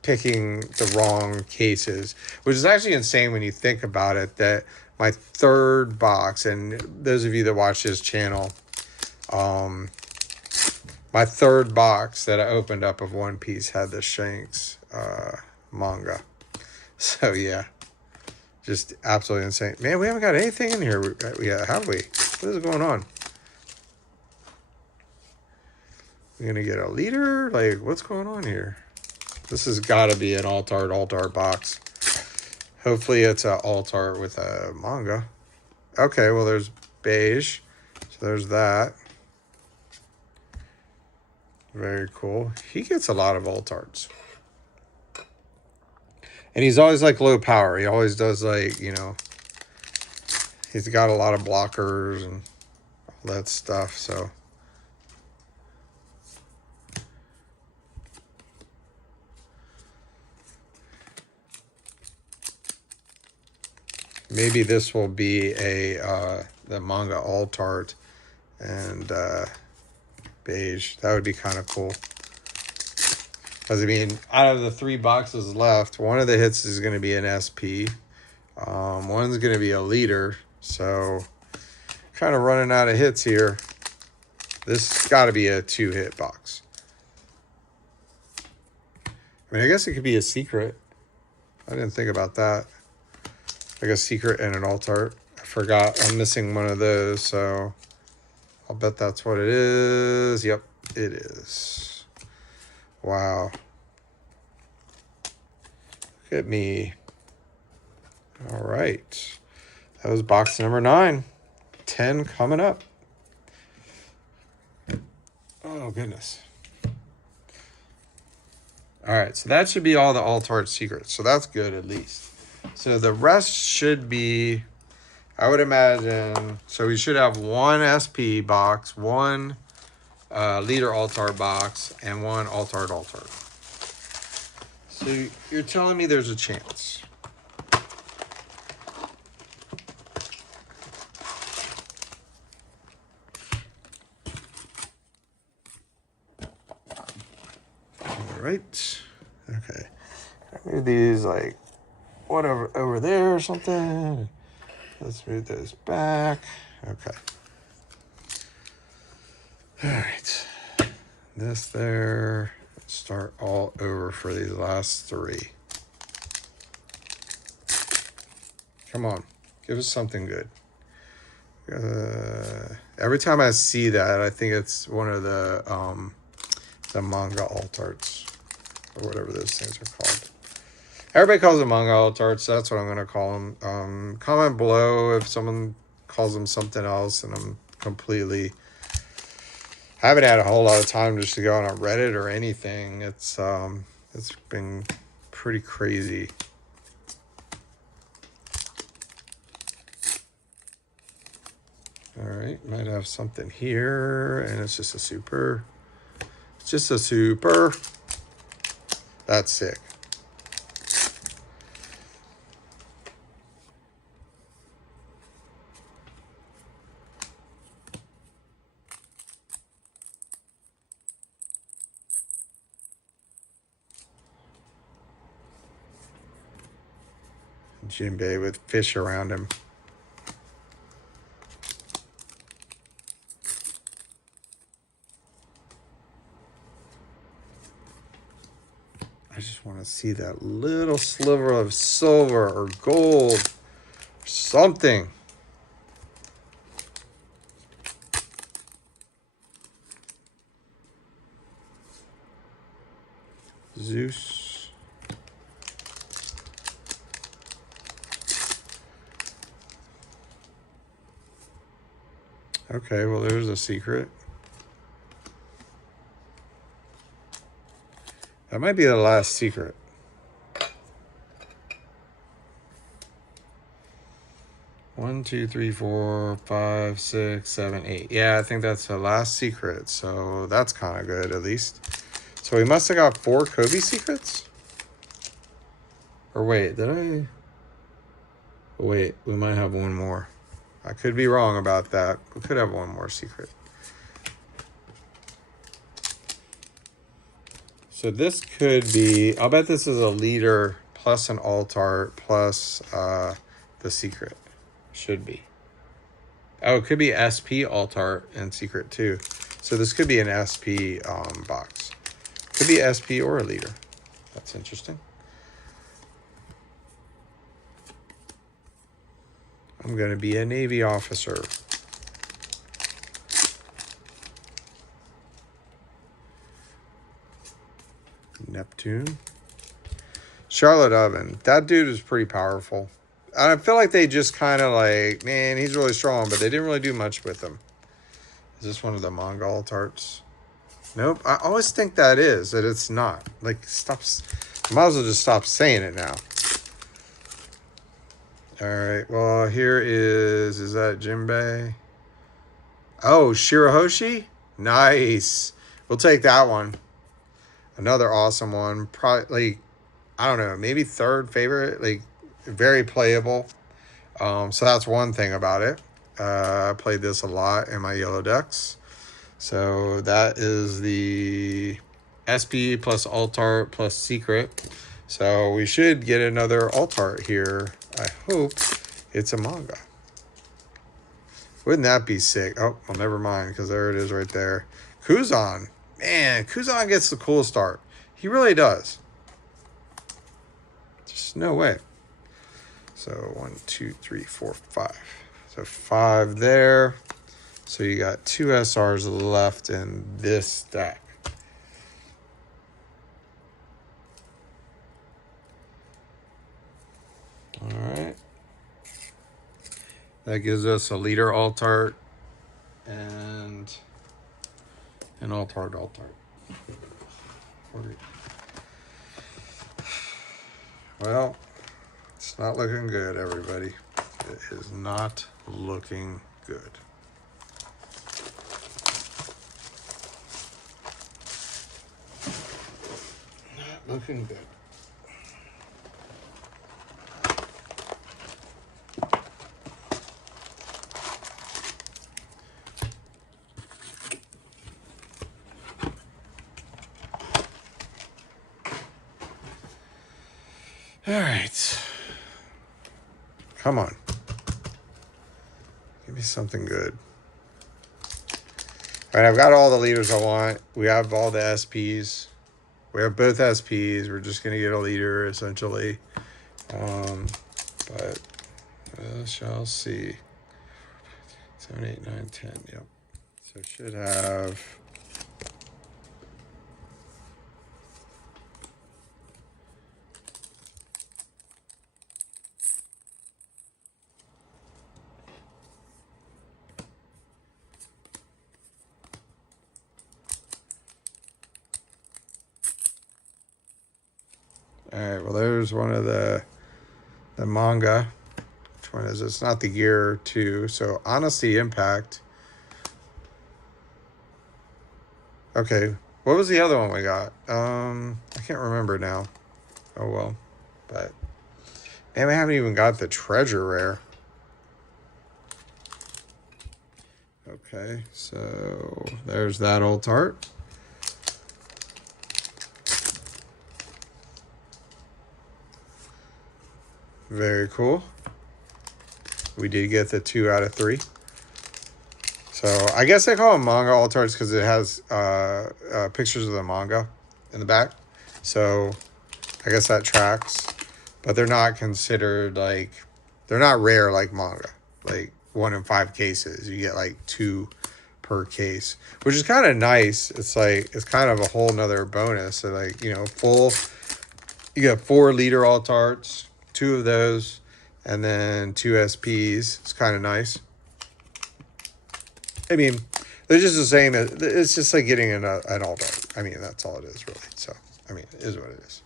picking the wrong cases, which is actually insane when you think about it, that my 3rd box, and those of you that watch this channel, my 3rd box that I opened up of One Piece had the Shanks manga. So yeah, just absolutely insane. Man, we haven't got anything in here yet, have we? What is going on? We're gonna get a leader? Like, what's going on here? This has got to be an alt-art box. Hopefully it's an alt-art with a manga. Okay, well, there's beige. So there's that. Very cool. He gets a lot of alt-arts. And he's always like low power. He always does, like, you know, he's got a lot of blockers and all that stuff, so. Maybe this will be the manga alt-art and beige. That would be kind of cool. Because, I mean, out of the 3 boxes left, one of the hits is going to be an SP. One's going to be a leader. So, kind of running out of hits here. This has got to be a 2-hit box. I mean, I guess it could be a secret. I didn't think about that. Like a secret and an alt-art. I forgot I'm missing one of those, so I'll bet that's what it is. Yep, it is. Wow. Look at me. All right. That was box number 9. 10 coming up. Oh, goodness. All right, so that should be all the alt-art secrets. So that's good, at least. So the rest should be, I would imagine, so we should have 1 SP box, 1 leader alt-art box, and 1 alt-art. So you're telling me there's a chance. All right. Okay. Move these like whatever over there or something. Let's move those back. Okay. All right. This there. Start all over for these last 3. Come on. Give us something good. Every time I see that, I think it's one of the manga alt-arts, or whatever those things are called. Everybody calls them manga alt-arts. That's what I'm going to call them. Comment below if someone calls them something else, and I'm completely... I haven't had a whole lot of time just to go on a Reddit or anything. It's been pretty crazy. All right, might have something here, and it's just a super. It's just a super. That's sick. Jinbei with fish around him. I just want to see that little sliver of silver or gold or something. Zeus. Okay, well, there's a secret. That might be the last secret. One, two, three, four, five, six, seven, eight. Yeah, I think that's the last secret. So that's kind of good, at least. So we must have got 4 Kobe secrets? Or wait, did I? Wait, we might have one more. I could be wrong about that. We could have one more secret. So this could be, I'll bet this is a leader plus an alt art plus the secret. Should be. Oh, it could be SP alt art and secret too. So this could be an SP box. Could be SP or a leader. That's interesting. I'm going to be a Navy officer. Neptune. Charlotte Oven. That dude is pretty powerful. I feel like they just kind of like, man, he's really strong, but they didn't really do much with him. Is this one of the Mongol tarts? Nope. I always think that it's not. Like, I might as well just stop saying it now. All right. Well, here is that Jinbei? Oh, Shirahoshi? Nice. We'll take that one. Another awesome one. Probably, like, I don't know, maybe 3rd favorite. Like, very playable. So that's one thing about it. I played this a lot in my yellow decks. So that is the SP plus alt art plus secret. So we should get another alt art here. I hope it's a manga. Wouldn't that be sick? Oh, well, never mind, because there it is right there. Kuzan. Man, Kuzan gets the cool start. He really does. Just no way. So 1, 2, 3, 4, 5. So 5 there. So you got 2 SRs left in this stack. All right. That gives us a leader alt art and an alt art. Well, it's not looking good, everybody. It is not looking good. Not looking good. All right. Come on. Give me something good. All right, I've got all the leaders I want. We have all the SPs. We have both SPs. We're just going to get a leader, essentially. But we shall see. 7, 8, 9, 10. Yep. So should have... All right, well, there's one of the manga. Which one is it? It's not the year 2. So Honesty Impact. Okay, what was the other one we got? I can't remember now. Oh well, but man, we haven't even got the treasure rare. Okay, so there's that old art. Very cool. We did get the 2 out of 3. So I guess they call them manga alt arts because it has pictures of the manga in the back. So I guess that tracks. But they're not considered like, they're not rare like manga. Like 1 in 5 cases. You get like 2 per case, which is kind of nice. It's like, it's kind of a whole nother bonus. So like, you know, you got 4 liter alt arts, 2 of those, and then 2 SPs. It's kind of nice. I mean, they're just the same. It's just like getting an alt art. I mean, that's all it is, really. So, I mean, it is what it is.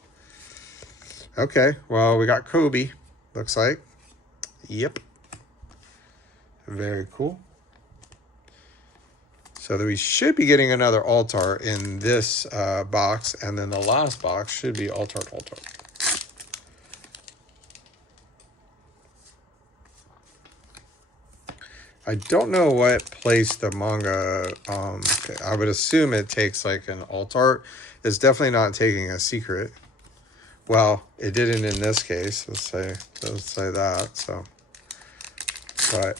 Okay, well, we got Kobe, looks like. Yep. Very cool. So that we should be getting another alt art in this box, and then the last box should be alt art. I don't know what place the manga, I would assume it takes like an alt art. It's definitely not taking a secret. Well, it didn't in this case. Let's say that. So, but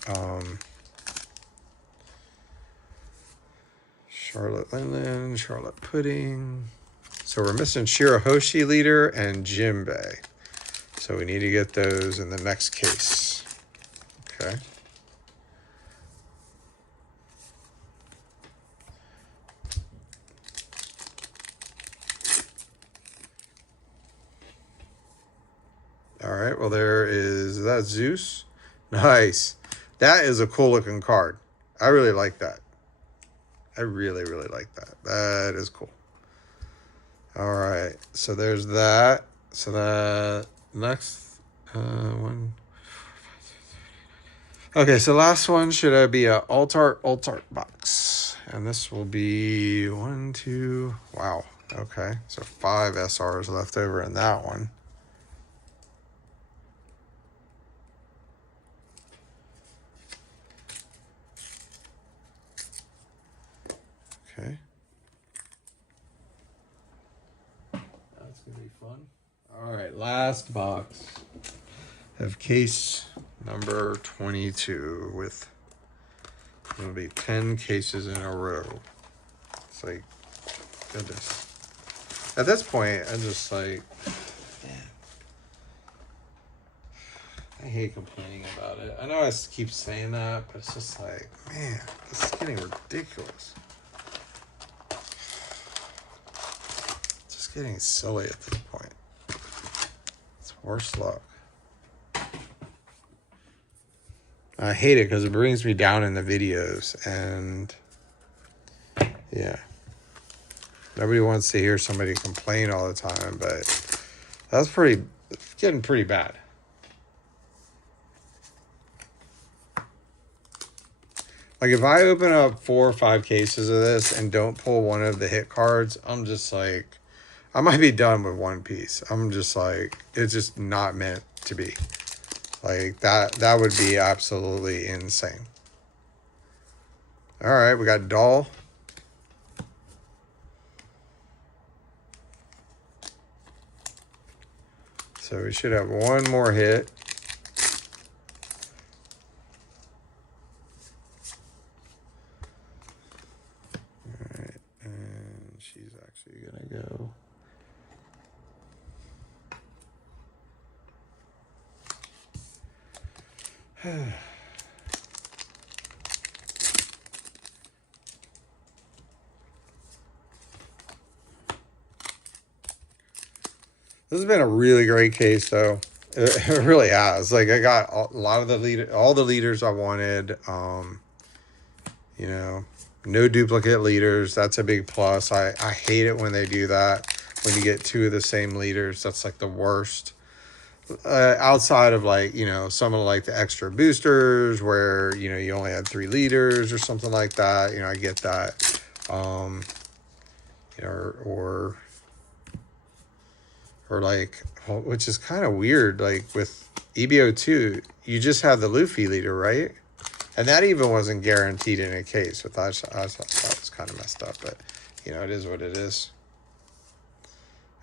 Charlotte Linlin, Charlotte Pudding. So we're missing Shirahoshi leader and Jimbei. So we need to get those in the next case. Okay. All right, well, is that Zeus? Nice. That is a cool looking card. I really like that. I really, really like that. That is cool. All right, so there's that. So the next one. Okay, so last one should be a alt art box. And this will be 1, 2, wow. Okay, so 5 SRs left over in that one. Okay. That's going to be fun. All right, last box of case number 22 with, it'll be 10 cases in a row. It's like, goodness. At this point, I'm just like, man, I hate complaining about it. I know I keep saying that, but it's just like, man, this is getting ridiculous. Getting silly at this point. It's worse luck. I hate it because it brings me down in the videos, and yeah, nobody wants to hear somebody complain all the time, but that's getting pretty bad. Like if I open up 4 or 5 cases of this and don't pull one of the hit cards, I'm just like, I might be done with One Piece. I'm just like, it's just not meant to be. Like, that would be absolutely insane. All right, we got Doll. So we should have one more hit. All right, and she's actually gonna go. This has been a really great case, though. It really has. Like, I got a lot of all the leaders I wanted. You know, no duplicate leaders. That's a big plus. I hate it when they do that. When you get 2 of the same leaders, that's like the worst. Outside of like, you know, some of like the extra boosters where, you know, you only had 3 leaders or something like that. You know, I get that. You know, or like, which is kind of weird. Like with EBO2, you just had the Luffy leader, right? And that even wasn't guaranteed in a case. Which I thought that was kind of messed up, but you know, it is what it is.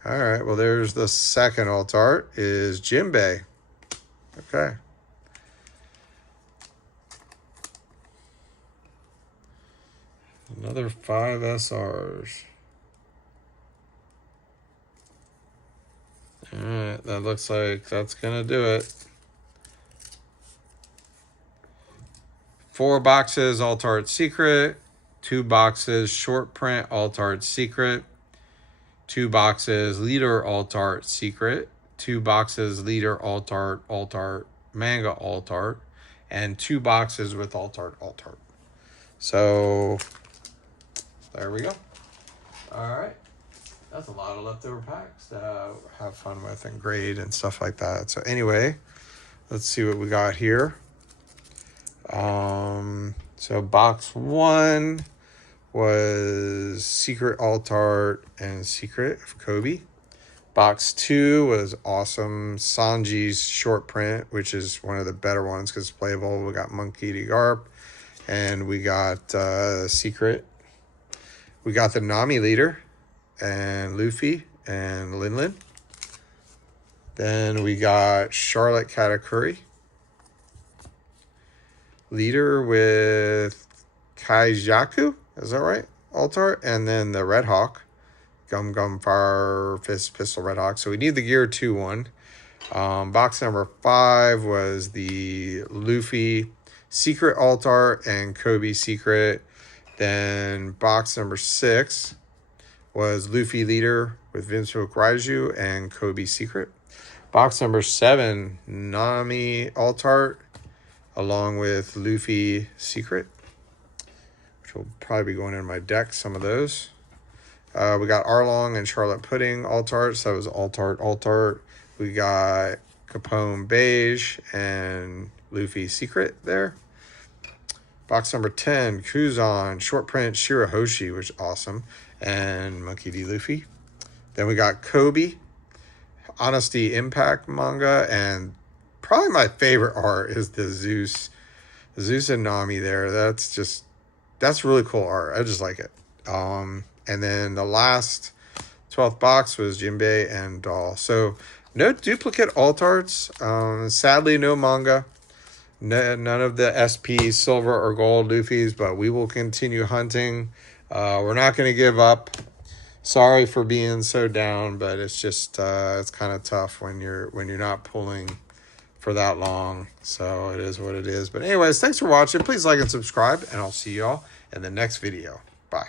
All right, well, there's the second alt art is Jimbei. Okay. Another 5 SRs. All right, that looks like that's going to do it. 4 boxes, alt art secret. 2 boxes short print alt art secret, 2 boxes leader alt art secret, 2 boxes leader alt art manga alt art, and 2 boxes with alt art. So there we go. All right. That's a lot of leftover packs to have fun with and grade and stuff like that. So anyway, let's see what we got here. So box 1 was Secret Alt Art and Secret of Kobe. Box 2 was awesome Sanji's short print, which is one of the better ones because it's playable. We got Monkey D. Garp, and we got Secret. We got the Nami leader and Luffy and Linlin. Then we got Charlotte Katakuri leader with Kaijaku, is that right? Altar, and then the Red Hawk, Gum Fire Fist Pistol Red Hawk. So we need the Gear 2 one. Box number 5 was the Luffy Secret Altar and Kobe Secret. Then box number 6 was Luffy Leader with Vinsmoke Raiju and Kobe Secret. Box number 7, Nami Altart along with Luffy Secret, which will probably be going in my deck, some of those. We got Arlong and Charlotte Pudding Altart, so that was Altart. We got Capone Beige and Luffy Secret there. Box number 10, Kuzan, short print Shirahoshi, which is awesome, and Monkey D. Luffy. Then we got Kobe, Honesty Impact manga, and probably my favorite art is the Zeus and Nami there. That's really cool art. I just like it. And then the last 12th box was Jinbei and Doll. So no duplicate alt arts. Sadly, no manga. None of the SP silver or gold Luffy's, but we will continue hunting. We're not going to give up. Sorry for being so down, but it's just it's kind of tough when you're not pulling for that long. So it is what it is. But anyways, thanks for watching. Please like and subscribe, and I'll see y'all in the next video. Bye.